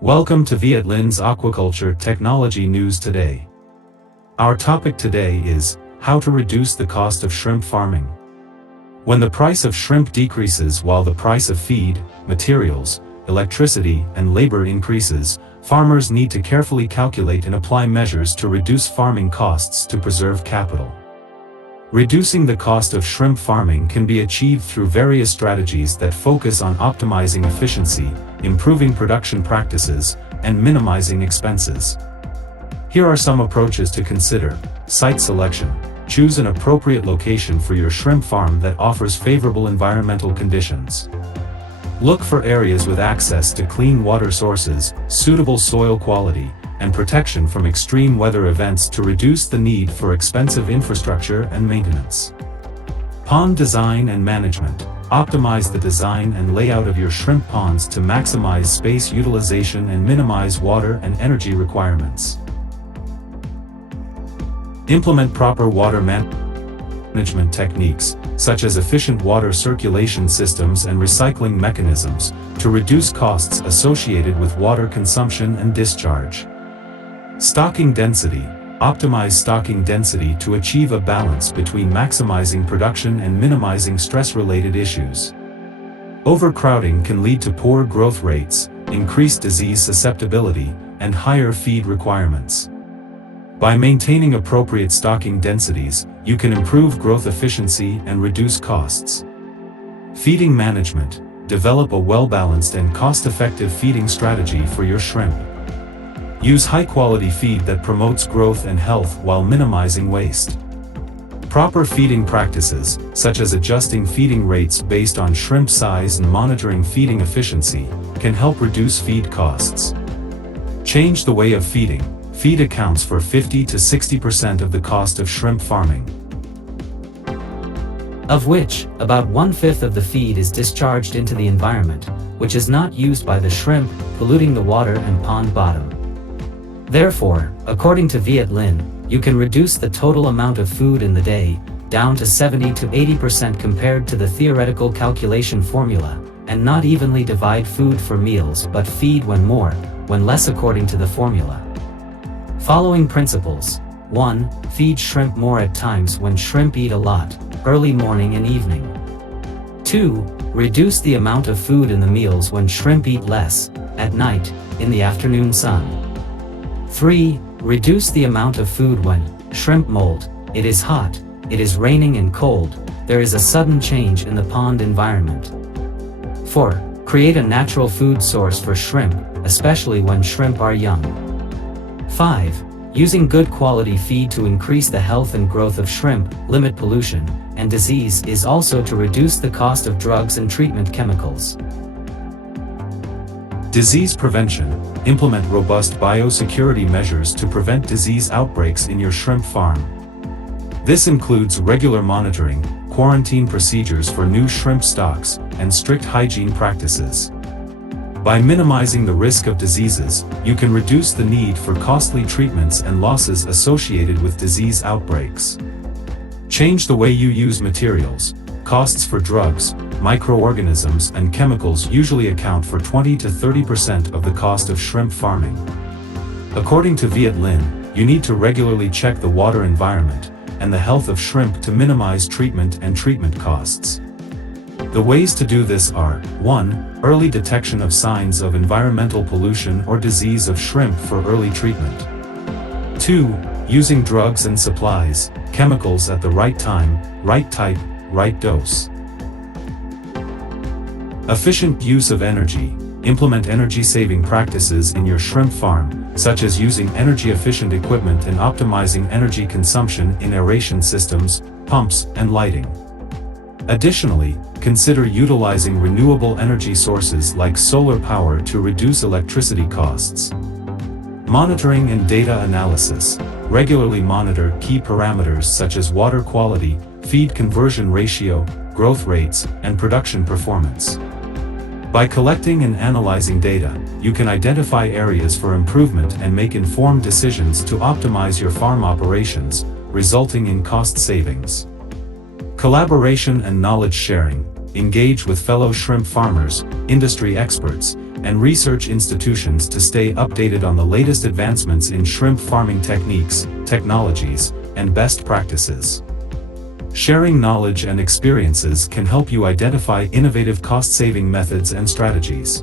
Welcome to Vietlin's Aquaculture Technology News Today. Our topic today is how to reduce the cost of shrimp farming. When the price of shrimp decreases while the price of feed, materials, electricity, and labor increases, farmers need to carefully calculate and apply measures to reduce farming costs to preserve capital. Reducing the cost of shrimp farming can be achieved through various strategies that focus on optimizing efficiency, improving production practices, and minimizing expenses. Here are some approaches to consider. Site selection. Choose an appropriate location for your shrimp farm that offers favorable environmental conditions. Look for areas with access to clean water sources, suitable soil quality, and protection from extreme weather events to reduce the need for expensive infrastructure and maintenance. Pond design and management. Optimize the design and layout of your shrimp ponds to maximize space utilization and minimize water and energy requirements. Implement proper water management techniques, such as efficient water circulation systems and recycling mechanisms, to reduce costs associated with water consumption and discharge. Stocking density. Optimize stocking density to achieve a balance between maximizing production and minimizing stress-related issues. Overcrowding can lead to poor growth rates, increased disease susceptibility, and higher feed requirements. By maintaining appropriate stocking densities, you can improve growth efficiency and reduce costs. Feeding management. Develop a well-balanced and cost-effective feeding strategy for your shrimp. Use high-quality feed that promotes growth and health while minimizing waste. Proper feeding practices, such as adjusting feeding rates based on shrimp size and monitoring feeding efficiency, can help reduce feed costs. Change the way of feeding. Feed accounts for 50 to 60% of the cost of shrimp farming, of which, about 1/5 of the feed is discharged into the environment, which is not used by the shrimp, polluting the water and pond bottom. Therefore, according to Vietlin, you can reduce the total amount of food in the day, down to 70 to 80% compared to the theoretical calculation formula, and not evenly divide food for meals but feed when more, when less according to the formula. Following principles. 1. Feed shrimp more at times when shrimp eat a lot, early morning and evening. 2. Reduce the amount of food in the meals when shrimp eat less, at night, in the afternoon sun. 3. Reduce the amount of food when shrimp molt, it is hot, it is raining and cold, there is a sudden change in the pond environment. 4. Create a natural food source for shrimp, especially when shrimp are young. 5. Using good quality feed to increase the health and growth of shrimp, limit pollution and disease is also to reduce the cost of drugs and treatment chemicals. Disease prevention. Implement robust biosecurity measures to prevent disease outbreaks in your shrimp farm. This includes regular monitoring, quarantine procedures for new shrimp stocks, and strict hygiene practices. By minimizing the risk of diseases, you can reduce the need for costly treatments and losses associated with disease outbreaks. Change the way you use materials. Costs for drugs, microorganisms, and chemicals usually account for 20 to 30% of the cost of shrimp farming. According to Vietlin, you need to regularly check the water environment and the health of shrimp to minimize treatment and treatment costs. The ways to do this are: 1. Early detection of signs of environmental pollution or disease of shrimp for early treatment. 2. Using drugs and supplies, chemicals at the right time, right type, right dose. Efficient use of energy. Implement energy-saving practices in your shrimp farm, such as using energy-efficient equipment and optimizing energy consumption in aeration systems, pumps, and lighting. Additionally, consider utilizing renewable energy sources like solar power to reduce electricity costs. Monitoring and data analysis. Regularly monitor key parameters such as water quality, feed conversion ratio, growth rates, and production performance. By collecting and analyzing data, you can identify areas for improvement and make informed decisions to optimize your farm operations, resulting in cost savings. Collaboration and knowledge sharing. Engage with fellow shrimp farmers, industry experts, and research institutions to stay updated on the latest advancements in shrimp farming techniques, technologies, and best practices. Sharing knowledge and experiences can help you identify innovative cost-saving methods and strategies.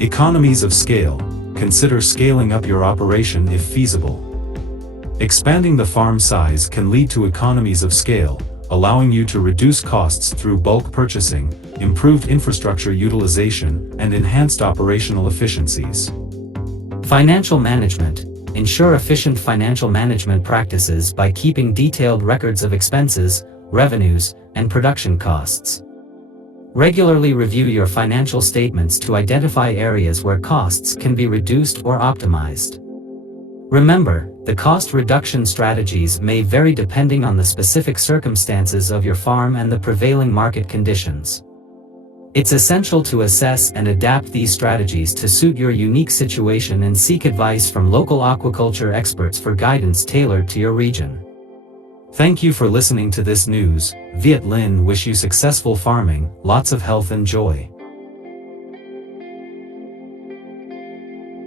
Economies of scale. Consider scaling up your operation if feasible. Expanding the farm size can lead to economies of scale, allowing you to reduce costs through bulk purchasing, improved infrastructure utilization, and enhanced operational efficiencies. Financial management. Ensure efficient financial management practices by keeping detailed records of expenses, revenues, and production costs. Regularly review your financial statements to identify areas where costs can be reduced or optimized. Remember, the cost reduction strategies may vary depending on the specific circumstances of your farm and the prevailing market conditions. It's essential to assess and adapt these strategies to suit your unique situation and seek advice from local aquaculture experts for guidance tailored to your region. Thank you for listening to this news. Viet Linh wish you successful farming, lots of health and joy.